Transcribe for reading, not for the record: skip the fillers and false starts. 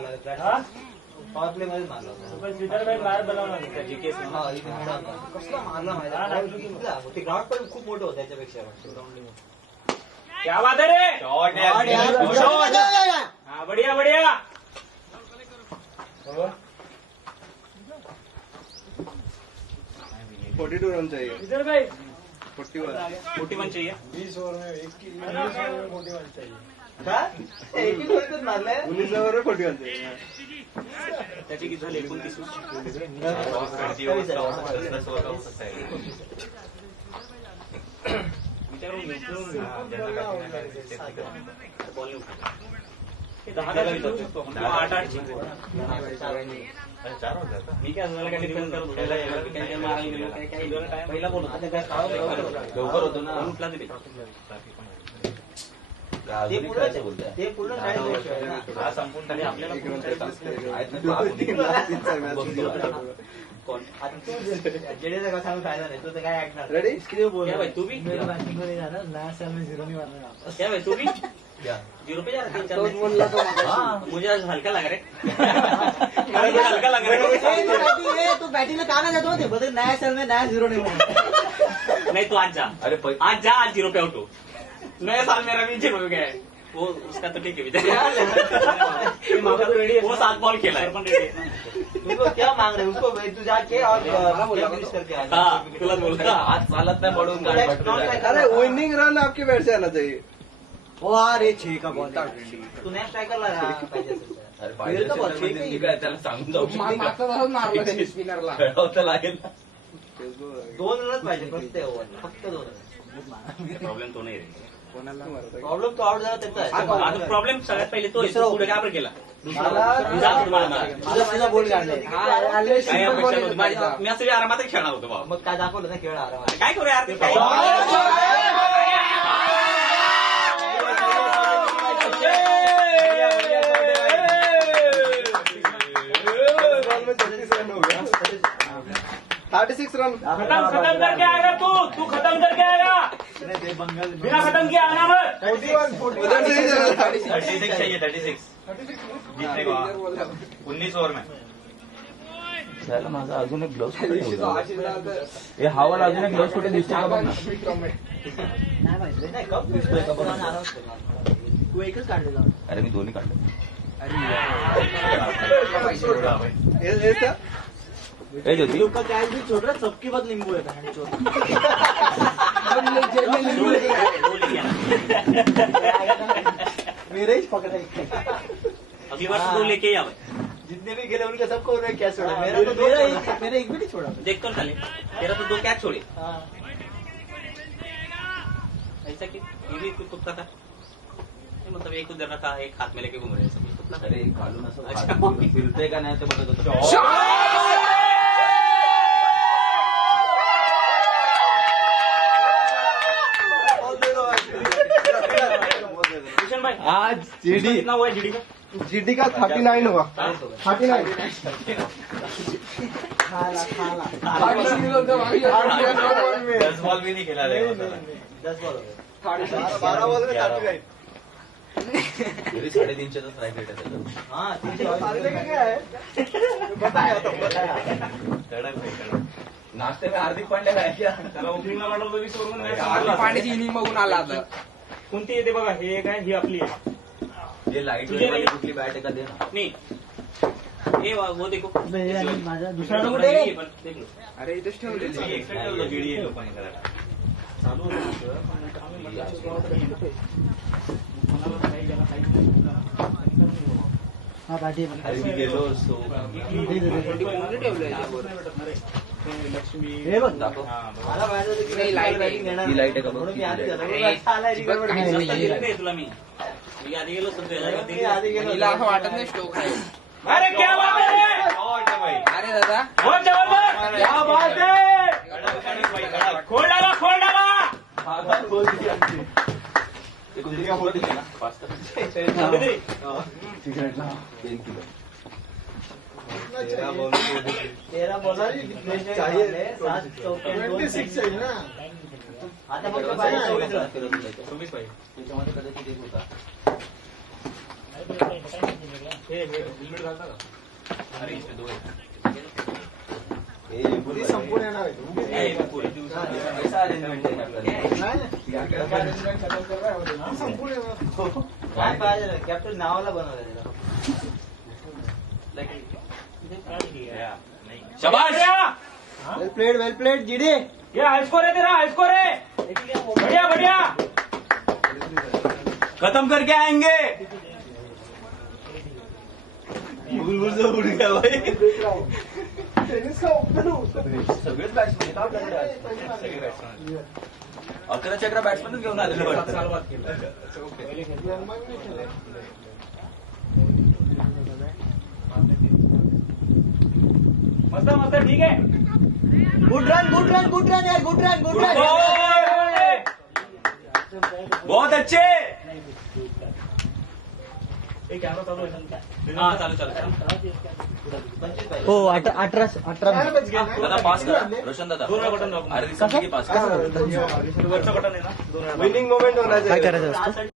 मारला power play मध्ये मारला बाहेर बनवणार कसला मारला माहिती ते ग्राउंड पण खूप मोठं होतं त्याच्यापेक्षा क्या बात है रे हाँ बढ़िया बढ़िया 42 रन चाहिए इधर भाई 41 चाहिए 20 ओव्हर में 41 चाहिए काय 21 ओव्हर मारलाय 19 ओव्हर में 41 चाहिए त्याची किती झाली 29 मी काय झालं काय डिफेन्स करत पहिला बोलतो लवकर होतो ना उठला दिले ते पूर्ण हा संपूर्ण आपल्याला जडेजा का सांगून फायदा नाही तो तर काय ऐकणार रेडी भाई तू भी मेरे बैटिंग मध्ये झालं नया साल में 0 नहीं मारना क्या भाई तू भी 0 पे जा रहा है मुझे आज हल्का लग रहा है हल्का लग रहा है तू बैटिंग में कहा ना जाता हूँ बोलते नया साल में नया 0 नहीं मारना नहीं तो आज जा आज 0 पे आउट हो नया साल मेरा भी 0 पे गया है वो उसका तो ठीक है वो 7 बॉल खेला है तुमको क्या मांग रहे उसको तू जाके और फिनिश करके आ तुला बोलता आज चालत नाही पडून अरे विनिंग रन आपके बैट से आना चाहिए अरे 6 का बॉल तू नया स्ट्राइकर लगा पाहिजे त्याला सांगून जाऊ स्पिनरला लागेल 2 रनच पाहिजे प्रत्येक ओव्हरला फक्त 2 रन प्रॉब्लेम तो नाही प्रॉब्लेम तो आउट झाला त्याचा आता प्रॉब्लेम सगळ्यात पहिले तो पुढे काय आपण केला दुसरा बोल काढलाय मी असं आरामात खेळणार होतो बाबा मग काय दाखवलं ना खेळ आरामात काय करू यार $36 रन खत्म करके आएगा तू खत्म करके आएगा बिना खत्म किया आना मत 36 चाहिए 36 जीतने को 19 ओव्हर में त्याला माझा अजून एक ग्लोव्स हे हवाला अजून एक ग्लोव्स कुठे दिसतो का बघ ना नाही माहिती नाही कप दिसतोय का बघ तू एकच काढलेला अरे मी दोन्ही काढले ज्योति का कैच भी छोड़ रहा सबके बाद नींबू है मेरे ही पकड़ा अगली बार तू लेके आ जितने भी खेले उनका सबको उन्होंने कैच छोड़ा मेरा तो मेरा एक भी नहीं छोड़ा देख तो साले तेरा तो 2 कैच छोड़े ऐसा कि ये भी कुत्ता था मतलब एक उधर रखा एक हाथ में लेके घूम रहे सब कुत्ता अरे घालून असं फिरते का नाही ते बघत होतो आज जीडी कितना हुआ है जीडी का जीडी का 39 हुआ 39 खाला 10 बॉल भी नहीं खेला 10 बॉल 12 बॉल में 39 तरी 350 चा स्ट्राइक रेट आहे हाँ 300 का क्या है नाश्ते में हार्दिक पांड्या काय क्या त्याला ओपनिंगला वाढवलं 20 ओव्हर पाण्याची इनिंग बघून आला आता कोणती येते बघा हे काय ही आपली आहे ये लाइट तुझे वाली नहीं? कुठली बॅट आहे का दे ना नहीं ये वो देखो माझा दुसरा नंबर नंबर नहीं, पण देख लो अरे इथेच ठेवलेली जीडी आहे लोकांनी करायला चालू हाँ पार्टी अरे मी गेलो असतो लक्ष्मी हे बघ दाखव मला बाहेर नाही, light आहे. ही लाईट आहे का बघ म्हणून मी आधी किती झालो. light मला आलाय रिव्हर वर. नाही तुला मी आधी गेलो मी आधी गेलो. तिला असं वाटत नाही स्टोक आहे अरे क्या बात है अरे दादा बहुत जबरदस्त क्या बात है खोल डाला तेरा बॉलर चाहिए 7 चौके 26 चाहिए ना आता फक्त 22 त्याच्यामध्ये कदाचित एक होता अरे इसमें दो है. ती संपूर्ण येणार आहे. ए, पूरे. ऐसा arrangement है आपल्याला. संपूर्ण येणार. काय पाहिजे कॅप्टन नावाला बनवलं त्याला. शाबाश. वेल प्लेड जीडी. ये हाई स्कोर है तेरा, हाई स्कोर है. बढ़िया बढ़िया. खत्म करके आएंगे. बुलबुल से उड़ गया भाई. टेनिस का ओपन होतं. सगळेच बॅट्समॅन काय करणार? सगळे बॅट्समॅन 11 बॅट्समॅनच घेऊन आलेले वाटतं. मस्त मस्त ठीक है. गुड रन यार, गुड रन. बहुत अच्छे. कॅमेरा चालू आहे. हा चालू. 25 पाहिजे. हो 18 दादा पास करा रोशन दादा. दोन वेळा बटन दाबून. अरे रिसर्च की पास करा. वरचं बटन आहे ना, दोन वेळा. विनिंग मोमेंट होणार काय करायचं असतं?